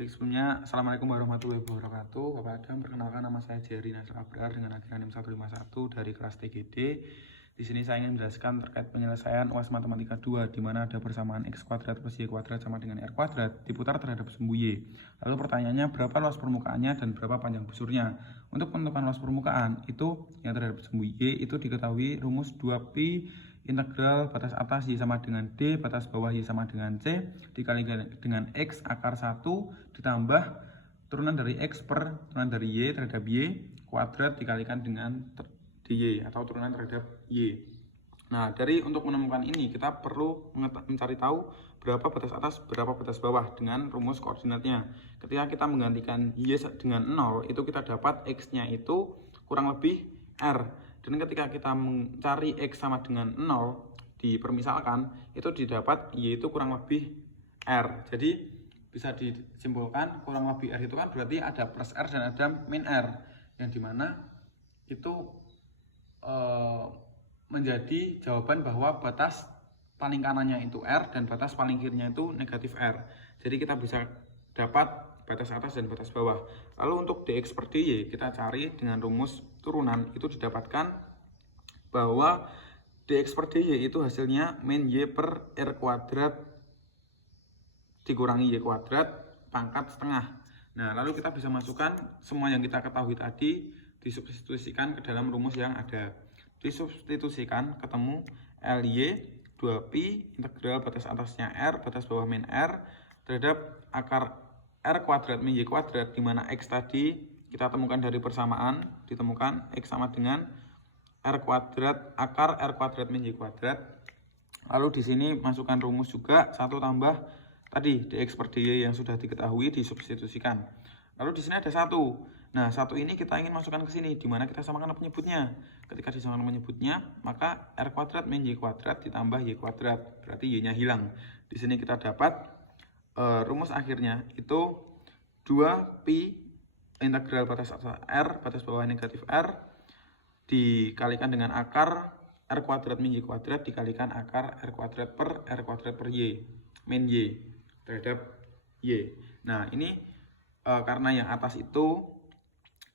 Baik, sebelumnya Assalamualaikum warahmatullahi wabarakatuh. Bapak Adam, perkenalkan nama saya Jerry Nasir Abrar dengan akhiran NIM 151 dari kelas TGD. Di sini saya ingin menjelaskan terkait penyelesaian UAS Matematika 2 di mana ada persamaan X kuadrat plus Y kuadrat sama dengan R kuadrat diputar terhadap sumbu Y. Lalu pertanyaannya berapa luas permukaannya dan berapa panjang busurnya. Untuk menentukan luas permukaan itu yang terhadap sumbu Y itu diketahui rumus 2pi integral batas atas Y sama dengan D, batas bawah Y sama dengan C, dikalikan dengan X akar 1 ditambah turunan dari X per turunan dari Y terhadap Y kuadrat dikalikan dengan dy atau turunan terhadap Y. Nah, untuk menemukan ini kita perlu mencari tahu berapa batas atas, berapa batas bawah dengan rumus koordinatnya. Ketika kita menggantikan Y dengan 0, itu kita dapat X-nya itu kurang lebih R. Dan ketika kita mencari X sama dengan 0, dipermisalkan, itu didapat Y itu kurang lebih R. Jadi, bisa disimpulkan kurang lebih R itu kan berarti ada plus R dan ada min R. Yang dimana itu menjadi jawaban bahwa batas paling kanannya itu R dan batas paling kirinya itu negatif R. Jadi kita bisa dapat batas atas dan batas bawah. Lalu untuk dx per dy kita cari dengan rumus turunan, itu didapatkan bahwa dx per dy itu hasilnya min y per r kuadrat dikurangi y kuadrat pangkat setengah. Nah, lalu kita bisa masukkan semua yang kita ketahui tadi, disubstitusikan ke dalam rumus yang ada. Disubstitusikan, ketemu LY 2pi integral batas atasnya R, batas bawah min R terhadap akar R kuadrat min Y kuadrat, dimana X tadi kita temukan dari persamaan, ditemukan X sama dengan R kuadrat akar R kuadrat min Y kuadrat. Lalu di sini masukkan rumus juga 1 tambah tadi dx per dy yang sudah diketahui, disubstitusikan. Lalu di sini ada 1. Nah, 1 ini kita ingin masukkan ke sini, di mana kita samakan penyebutnya. Ketika disamakan penyebutnya, maka R kuadrat min Y kuadrat ditambah Y kuadrat, berarti Y-nya hilang. Di sini kita dapat rumus akhirnya itu 2pi integral batas atas R, batas bawah negatif R, dikalikan dengan akar R kuadrat min Y kuadrat dikalikan akar R kuadrat per Y, min Y terhadap Y. Nah, ini karena yang atas itu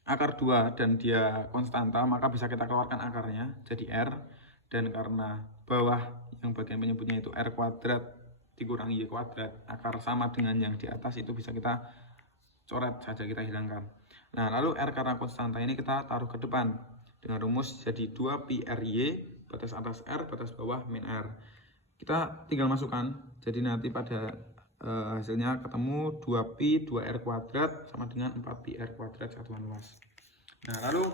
akar 2 dan dia konstanta, maka bisa kita keluarkan akarnya jadi R. Dan karena bawah yang bagian penyebutnya itu R kuadrat dikurangi Y kuadrat, akar sama dengan yang di atas, itu bisa kita coret saja, kita hilangkan. Nah, lalu R karena konstanta ini kita taruh ke depan dengan rumus jadi 2pi RY, batas atas R, batas bawah min R. Kita tinggal masukkan, jadi nanti pada hasilnya ketemu 2pi 2R kuadrat sama dengan 4pi R kuadrat satuan luas. Nah, lalu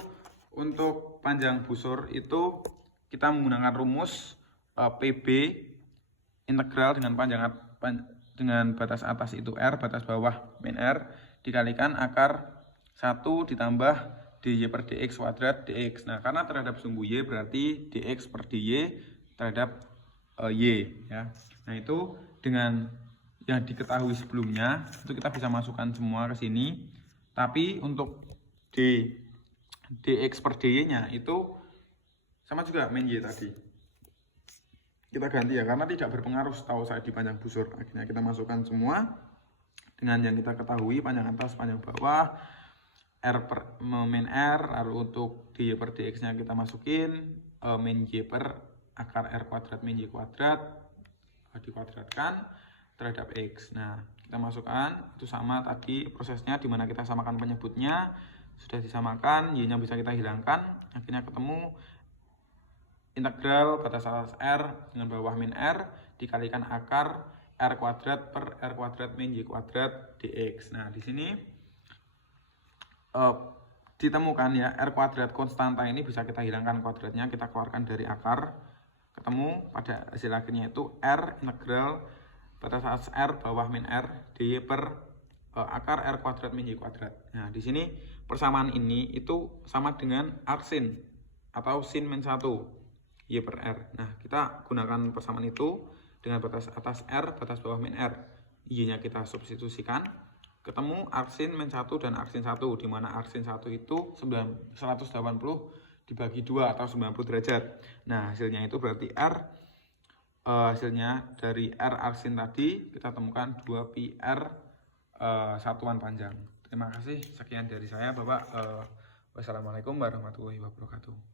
untuk panjang busur itu kita menggunakan rumus PB integral dengan batas atas itu R, batas bawah min R dikalikan akar 1 ditambah dy per dx kuadrat dx. Nah, karena terhadap sumbu y berarti dx per dy terhadap y ya. Nah, itu dengan yang diketahui sebelumnya itu kita bisa masukkan semua ke sini. Tapi untuk dx per dy nya itu sama juga min y tadi. Kita ganti ya, karena tidak berpengaruh setahu saya di panjang busur. Akhirnya kita masukkan semua dengan yang kita ketahui, panjang atas, panjang bawah, R per min R. Lalu untuk dy per dx nya kita masukin min y per akar R kuadrat min y kuadrat dikuadratkan terhadap X. Nah, kita masukkan itu sama tadi prosesnya, dimana kita samakan penyebutnya, sudah disamakan, Y-nya bisa kita hilangkan, akhirnya ketemu integral batas atas R dengan bawah min R dikalikan akar R kuadrat per R kuadrat min Y kuadrat dx. Nah, di sini ditemukan ya, R kuadrat konstanta ini bisa kita hilangkan kuadratnya, kita keluarkan dari akar, ketemu pada hasil akhirnya itu R integral batas atas R bawah min R dy per akar R kuadrat min Y kuadrat. Nah, di sini persamaan ini itu sama dengan arsin atau sin min 1 Y per R. Nah, kita gunakan persamaan itu dengan batas atas R, batas bawah min R. Y-nya kita substitusikan, ketemu arsin min 1 dan arsin 1, di mana arsin 1 itu 180 dibagi 2 atau 90 derajat. Nah, hasilnya itu berarti R, hasilnya dari R arsin tadi kita temukan 2pi R satuan panjang. Terima kasih, sekian dari saya Bapak. Wassalamualaikum warahmatullahi wabarakatuh.